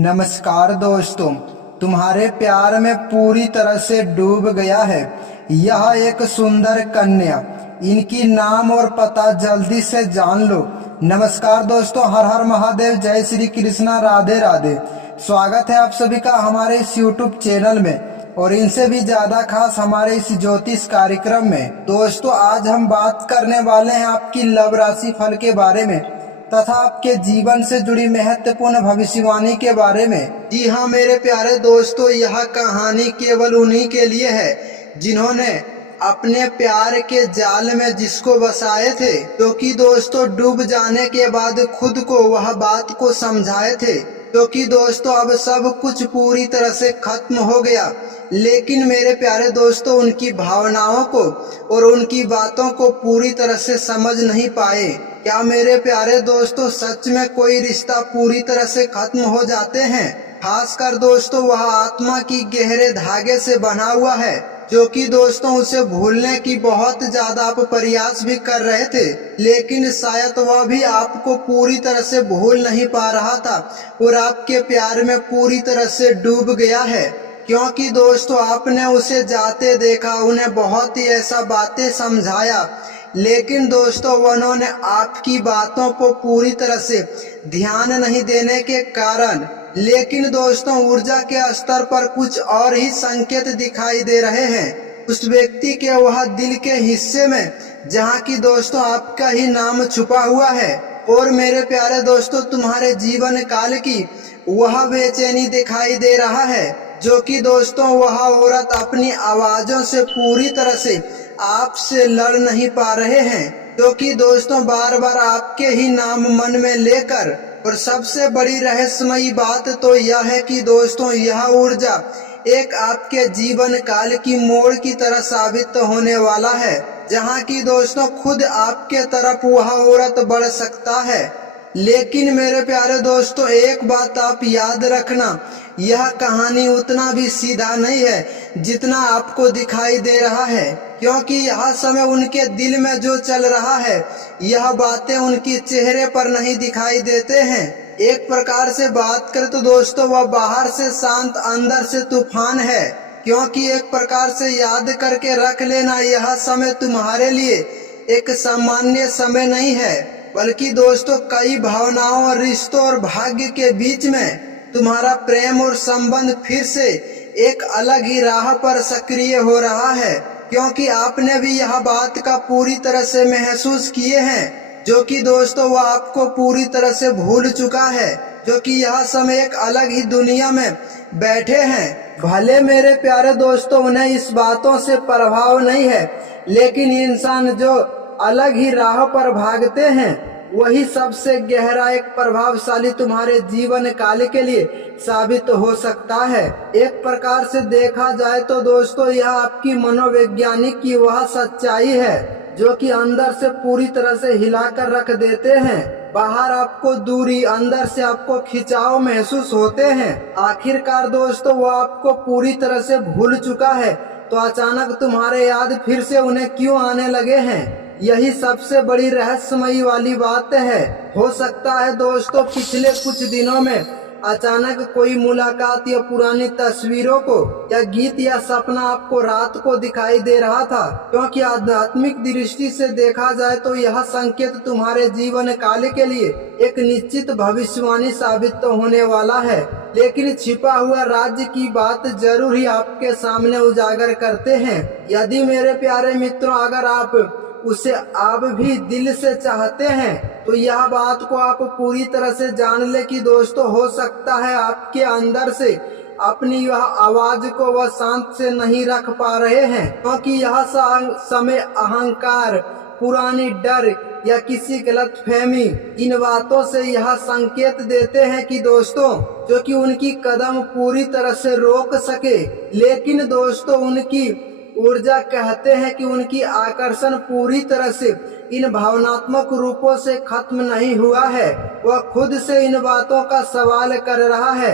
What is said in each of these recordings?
नमस्कार दोस्तों, तुम्हारे प्यार में पूरी तरह से डूब गया है। यह एक सुंदर कन्या, इनकी नाम और पता जल्दी से जान लो। नमस्कार दोस्तों, हर हर महादेव, जय श्री कृष्णा, राधे राधे। स्वागत है आप सभी का हमारे इस YouTube चैनल में और इनसे भी ज्यादा खास हमारे इस ज्योतिष कार्यक्रम में। दोस्तों, आज हम बात करने वाले हैं आपकी लव राशि फल के बारे में तथा आपके जीवन से जुड़ी महत्वपूर्ण भविष्यवाणी के बारे में। जी हाँ मेरे प्यारे दोस्तों, यह कहानी केवल उन्हीं के लिए है जिन्होंने अपने प्यार के जाल में जिसको बसाए थे, क्योंकि दोस्तों डूब जाने के बाद खुद को वह बात को समझाए थे। क्योंकि दोस्तों अब सब कुछ पूरी तरह से खत्म हो गया, लेकिन मेरे प्यारे दोस्तों उनकी भावनाओं को और उनकी बातों को पूरी तरह से समझ नहीं पाए। क्या मेरे प्यारे दोस्तों सच में कोई रिश्ता पूरी तरह से खत्म हो जाते हैं? खासकर दोस्तों वह आत्मा की गहरे धागे से बना हुआ है, जो कि दोस्तों उसे भूलने की बहुत ज्यादा आप प्रयास भी कर रहे थे, लेकिन शायद वह भी आपको पूरी तरह से भूल नहीं पा रहा था और आपके प्यार में पूरी तरह से डूब गया है। क्योंकि दोस्तों आपने उसे जाते देखा, उन्हें बहुत ही ऐसा बातें समझाया, लेकिन दोस्तों उन्होंने आपकी बातों को पूरी तरह से ध्यान नहीं देने के कारण, लेकिन दोस्तों ऊर्जा के स्तर पर कुछ और ही संकेत दिखाई दे रहे हैं उस व्यक्ति के वह दिल के हिस्से में, जहां की दोस्तों आपका ही नाम छुपा हुआ है। और मेरे प्यारे दोस्तों तुम्हारे जीवन काल की वह बेचैनी दिखाई दे रहा है, जो कि दोस्तों वह औरत अपनी आवाजों से पूरी तरह से आपसे लड़ नहीं पा रहे हैं, क्योंकि दोस्तों बार बार आपके ही नाम मन में लेकर। और सबसे बड़ी रहस्यमयी बात तो यह है कि दोस्तों यह ऊर्जा एक आपके जीवन काल की मोड़ की तरह साबित होने वाला है, जहां की दोस्तों खुद आपके तरफ वह औरत बढ़ सकता है। लेकिन मेरे प्यारे दोस्तों एक बात आप याद रखना, यह कहानी उतना भी सीधा नहीं है जितना आपको दिखाई दे रहा है, क्योंकि यह समय उनके दिल में जो चल रहा है यह बातें उनके चेहरे पर नहीं दिखाई देते हैं। एक प्रकार से बात करें तो दोस्तों वह बाहर से शांत, अंदर से तूफान है। क्योंकि एक प्रकार से याद करके रख लेना, यह समय तुम्हारे लिए एक सामान्य समय नहीं है, बल्कि दोस्तों कई भावनाओं और रिश्तों और भाग्य के बीच में तुम्हारा प्रेम और संबंध फिर से एक अलग ही राह पर सक्रिय हो रहा है। क्योंकि आपने भी यह बात का पूरी तरह से महसूस किए हैं, जो कि दोस्तों वह आपको पूरी तरह से भूल चुका है, जो कि यह समय एक अलग ही दुनिया में बैठे हैं। भले मेरे प्यारे दोस्तों उन्हें इस बातों से प्रभाव नहीं है, लेकिन इंसान जो अलग ही राह पर भागते हैं वही सबसे गहरा एक प्रभावशाली तुम्हारे जीवन काल के लिए साबित हो सकता है। एक प्रकार से देखा जाए तो दोस्तों यह आपकी मनोवैज्ञानिक की वह सच्चाई है जो कि अंदर से पूरी तरह से हिलाकर रख देते हैं। बाहर आपको दूरी, अंदर से आपको खिंचाव महसूस होते हैं। आखिरकार दोस्तों वो आपको पूरी तरह से भूल चुका है, तो अचानक तुम्हारे याद फिर से उन्हें क्यों आने लगे हैं? यही सबसे बड़ी रहस्यमयी वाली बात है। हो सकता है दोस्तों पिछले कुछ दिनों में अचानक कोई मुलाकात या पुरानी तस्वीरों को या गीत या सपना आपको रात को दिखाई दे रहा था, क्योंकि आध्यात्मिक दृष्टि से देखा जाए तो यह संकेत तुम्हारे जीवन काल के लिए एक निश्चित भविष्यवाणी साबित होने वाला है। लेकिन छिपा हुआ राज्य की बात जरूर ही आपके सामने उजागर करते हैं। यदि मेरे प्यारे मित्रों अगर आप उसे आप भी दिल से चाहते हैं तो यह बात को आप पूरी तरह से जान ले कि दोस्तों हो सकता है आपके अंदर से अपनी यह आवाज को वह शांत से नहीं रख पा रहे हैं, क्योंकि यह समय अहंकार, पुरानी डर या किसी गलत फहमी, इन बातों से यह संकेत देते हैं कि दोस्तों जो कि उनकी कदम पूरी तरह से रोक सके, लेकिन दोस्तों उनकी ऊर्जा कहते हैं कि उनकी आकर्षण पूरी तरह से इन भावनात्मक रूपों से खत्म नहीं हुआ है। वह खुद से इन बातों का सवाल कर रहा है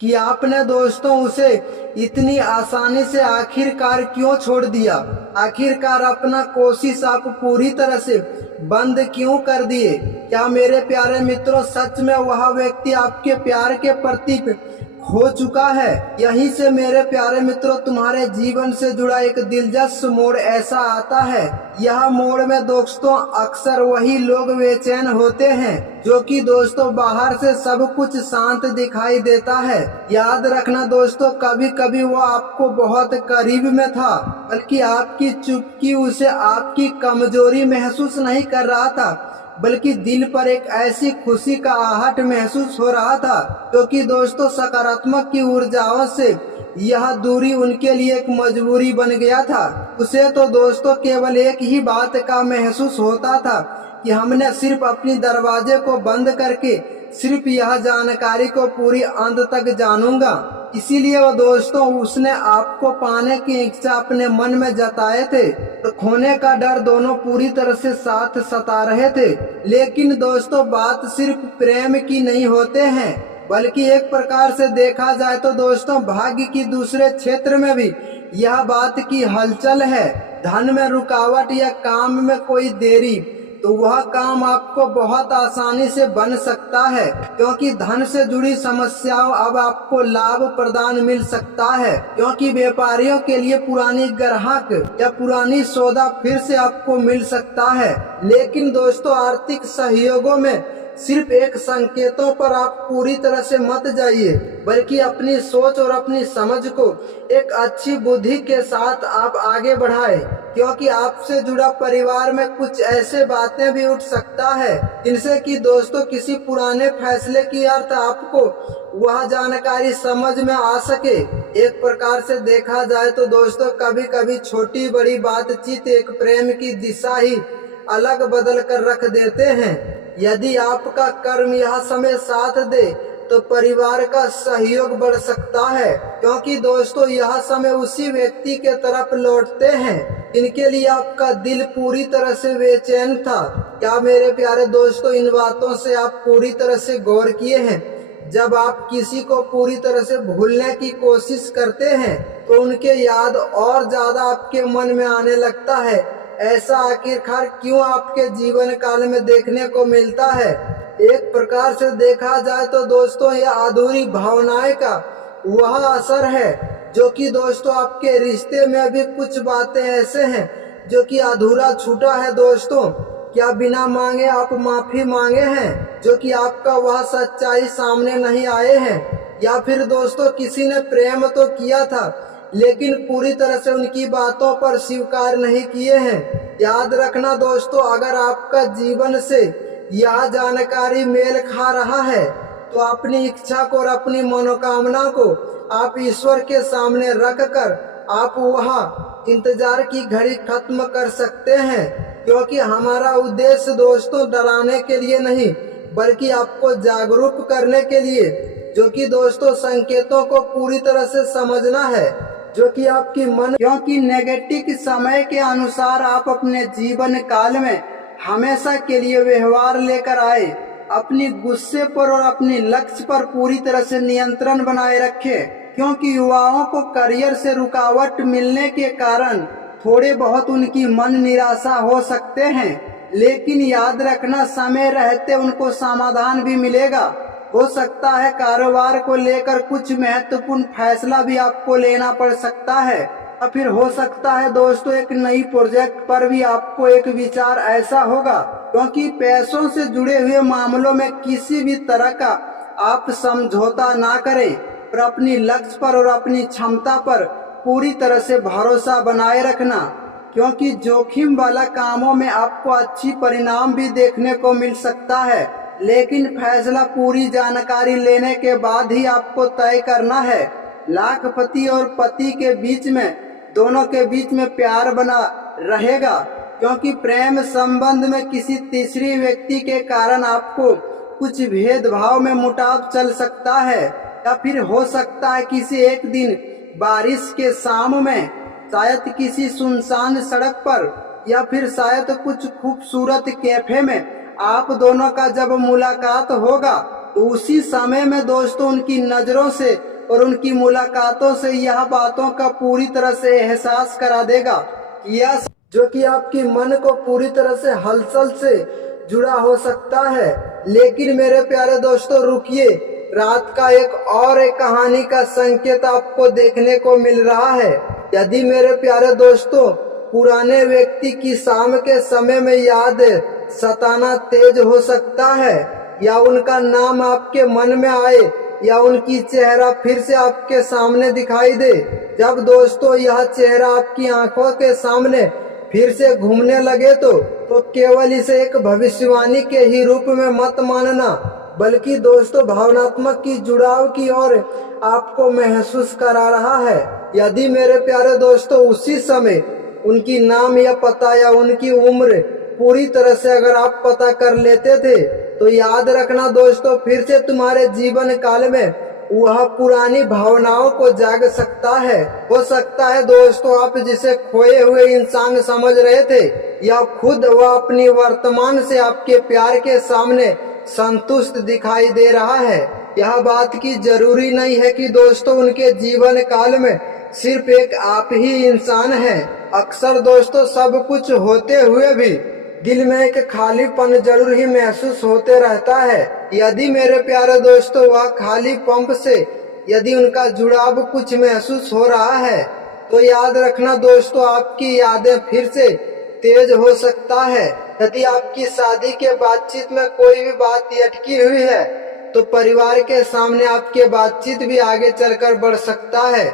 कि आपने दोस्तों उसे इतनी आसानी से आखिरकार क्यों छोड़ दिया। आखिरकार अपना कोशिश आप पूरी तरह से बंद क्यों कर दिए? क्या मेरे प्यारे मित्रों, सच में वह व्यक्ति आपके प्यार के प्रतीक हो चुका है? यहीं से मेरे प्यारे मित्रों, तुम्हारे जीवन से जुड़ा एक दिलचस्प मोड़ ऐसा आता है। यह मोड़ में दोस्तों अक्सर वही लोग बेचैन होते हैं जो कि दोस्तों बाहर से सब कुछ शांत दिखाई देता है। याद रखना दोस्तों, कभी कभी वो आपको बहुत करीब में था, बल्कि आपकी चुप्पी उसे आपकी कमजोरी महसूस नहीं कर रहा था, बल्कि दिल पर एक ऐसी खुशी का आहट महसूस हो रहा था, क्योंकि दोस्तों सकारात्मक की ऊर्जाओं से यह दूरी उनके लिए एक मजबूरी बन गया था। उसे तो दोस्तों केवल एक ही बात का महसूस होता था कि हमने सिर्फ अपनी दरवाजे को बंद करके सिर्फ यह जानकारी को पूरी अंत तक जानूंगा। इसीलिए वो दोस्तों उसने आपको पाने की इच्छा अपने मन में जताए थे और खोने का डर दोनों पूरी तरह से साथ सता रहे थे। लेकिन दोस्तों बात सिर्फ प्रेम की नहीं होते हैं, बल्कि एक प्रकार से देखा जाए तो दोस्तों भाग्य की दूसरे क्षेत्र में भी यह बात की हलचल है। धन में रुकावट या काम में कोई देरी, तो वह काम आपको बहुत आसानी से बन सकता है, क्योंकि धन से जुड़ी समस्याओं अब आपको लाभ प्रदान मिल सकता है, क्योंकि व्यापारियों के लिए पुरानी ग्राहक या पुरानी सौदा फिर से आपको मिल सकता है। लेकिन दोस्तों आर्थिक सहयोगों में सिर्फ एक संकेतों पर आप पूरी तरह से मत जाइए, बल्कि अपनी सोच और अपनी समझ को एक अच्छी बुद्धि के साथ आप आगे बढ़ाएं, क्योंकि आपसे जुड़ा परिवार में कुछ ऐसे बातें भी उठ सकता है जिनसे कि दोस्तों किसी पुराने फैसले की अर्थ आपको वह जानकारी समझ में आ सके। एक प्रकार से देखा जाए तो दोस्तों कभी कभी छोटी बड़ी बातचीत एक प्रेम की दिशा ही अलग बदल कर रख देते हैं। यदि आपका कर्म यह समय साथ दे तो परिवार का सहयोग बढ़ सकता है, क्योंकि दोस्तों यह समय उसी व्यक्ति के तरफ लौटते हैं जिनके लिए आपका दिल पूरी तरह से बेचैन था। क्या मेरे प्यारे दोस्तों इन बातों से आप पूरी तरह से गौर किए हैं? जब आप किसी को पूरी तरह से भूलने की कोशिश करते हैं तो उनके याद और ज्यादा आपके मन में आने लगता है। ऐसा आखिरकार क्यों आपके जीवन काल में देखने को मिलता है? एक प्रकार से देखा जाए तो दोस्तों यह अधूरी भावनाएं का वह असर है जो कि दोस्तों आपके रिश्ते में भी कुछ बातें ऐसे हैं जो कि अधूरा छूटा है। दोस्तों क्या बिना मांगे आप माफी मांगे हैं जो कि आपका वह सच्चाई सामने नहीं आए हैं? या फिर दोस्तों किसी ने प्रेम तो किया था लेकिन पूरी तरह से उनकी बातों पर स्वीकार नहीं किए हैं? याद रखना दोस्तों, अगर आपका जीवन से यह जानकारी मेल खा रहा है तो अपनी इच्छा को और अपनी मनोकामना को आप ईश्वर के सामने रख कर आप वह इंतजार की घड़ी खत्म कर सकते हैं, क्योंकि हमारा उद्देश्य दोस्तों डराने के लिए नहीं बल्कि आपको जागरूक करने के लिए, जो कि दोस्तों संकेतों को पूरी तरह से समझना है, जो कि आपकी मन, क्योंकि नेगेटिव समय के अनुसार आप अपने जीवन काल में हमेशा के लिए व्यवहार लेकर आए। अपनी गुस्से पर और अपनी लक्ष्य पर पूरी तरह से नियंत्रण बनाए रखें, क्योंकि युवाओं को करियर से रुकावट मिलने के कारण थोड़े बहुत उनकी मन निराशा हो सकते हैं, लेकिन याद रखना समय रहते उनको समाधान भी मिलेगा। हो सकता है कारोबार को लेकर कुछ महत्वपूर्ण फैसला भी आपको लेना पड़ सकता है, और फिर हो सकता है दोस्तों एक नई प्रोजेक्ट पर भी आपको एक विचार ऐसा होगा, क्योंकि पैसों से जुड़े हुए मामलों में किसी भी तरह का आप समझौता ना करें और अपनी लक्ष्य पर और अपनी क्षमता पर पूरी तरह से भरोसा बनाए रखना, क्योंकि जोखिम वाला कामों में आपको अच्छी परिणाम भी देखने को मिल सकता है, लेकिन फैसला पूरी जानकारी लेने के बाद ही आपको तय करना है। लाखपति और पति के बीच में, दोनों के बीच में प्यार बना रहेगा, क्योंकि प्रेम संबंध में किसी तीसरी व्यक्ति के कारण आपको कुछ भेदभाव में मुटाव चल सकता है, या फिर हो सकता है किसी एक दिन बारिश के शाम में, शायद किसी सुनसान सड़क पर, या फिर शायद कुछ खूबसूरत कैफे में आप दोनों का जब मुलाकात होगा तो उसी समय में दोस्तों उनकी नजरों से और उनकी मुलाकातों से यह बातों का पूरी तरह से एहसास करा देगा। यह जो कि आपकी मन को पूरी तरह से हलचल से जुड़ा हो सकता है। लेकिन मेरे प्यारे दोस्तों रुकिए, रात का एक कहानी का संकेत आपको देखने को मिल रहा है। यदि मेरे प्यारे दोस्तों पुराने व्यक्ति की शाम के समय में याद सताना तेज हो सकता है, या उनका नाम आपके मन में आए, या उनकी चेहरा फिर से आपके सामने दिखाई दे। जब दोस्तों यह चेहरा आपकी आंखों के सामने फिर से घूमने लगे तो केवल इसे एक भविष्यवाणी के ही रूप में मत मानना, बल्कि दोस्तों भावनात्मक की जुड़ाव की ओर आपको महसूस करा रहा है। यदि मेरे प्यारे दोस्तों उसी समय उनकी नाम या पता या उनकी उम्र पूरी तरह से अगर आप पता कर लेते थे, तो याद रखना दोस्तों फिर से तुम्हारे जीवन काल में वह पुरानी भावनाओं को जाग सकता है। हो सकता है दोस्तों आप जिसे खोए हुए इंसान समझ रहे थे, या खुद वह अपनी वर्तमान से आपके प्यार के सामने संतुष्ट दिखाई दे रहा है। यह बात की जरूरी नहीं है कि दोस्तों उनके जीवन काल में सिर्फ एक आप ही इंसान हैं। अक्सर दोस्तों सब कुछ होते हुए भी दिल में एक खालीपन जरूर ही महसूस होते रहता है। यदि मेरे प्यारे दोस्तों वह खाली पंप से यदि उनका जुड़ाव कुछ महसूस हो रहा है, तो याद रखना दोस्तों आपकी यादें फिर से तेज हो सकता है। यदि आपकी शादी के बातचीत में कोई भी बात अटकी हुई है, तो परिवार के सामने आपके बातचीत भी आगे चलकर बढ़ सकता है।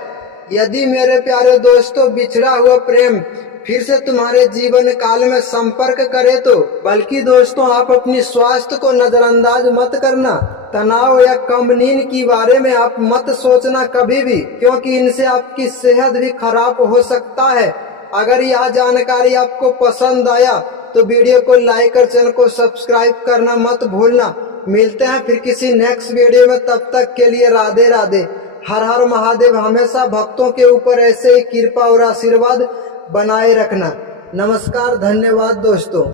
यदि मेरे प्यारे दोस्तों बिछड़ा हुआ प्रेम फिर से तुम्हारे जीवन काल में संपर्क करे, तो बल्कि दोस्तों आप अपनी स्वास्थ्य को नजरअंदाज मत करना। तनाव या कम नींद के बारे में आप मत सोचना कभी भी, क्योंकि इनसे आपकी सेहत भी खराब हो सकता है। अगर यह जानकारी आपको पसंद आया तो वीडियो को लाइक और चैनल को सब्सक्राइब करना मत भूलना। मिलते हैं फिर किसी नेक्स्ट वीडियो में, तब तक के लिए राधे राधे। हर हर महादेव। हमेशा भक्तों के ऊपर ऐसे ही कृपा और आशीर्वाद बनाए रखना। नमस्कार, धन्यवाद दोस्तों।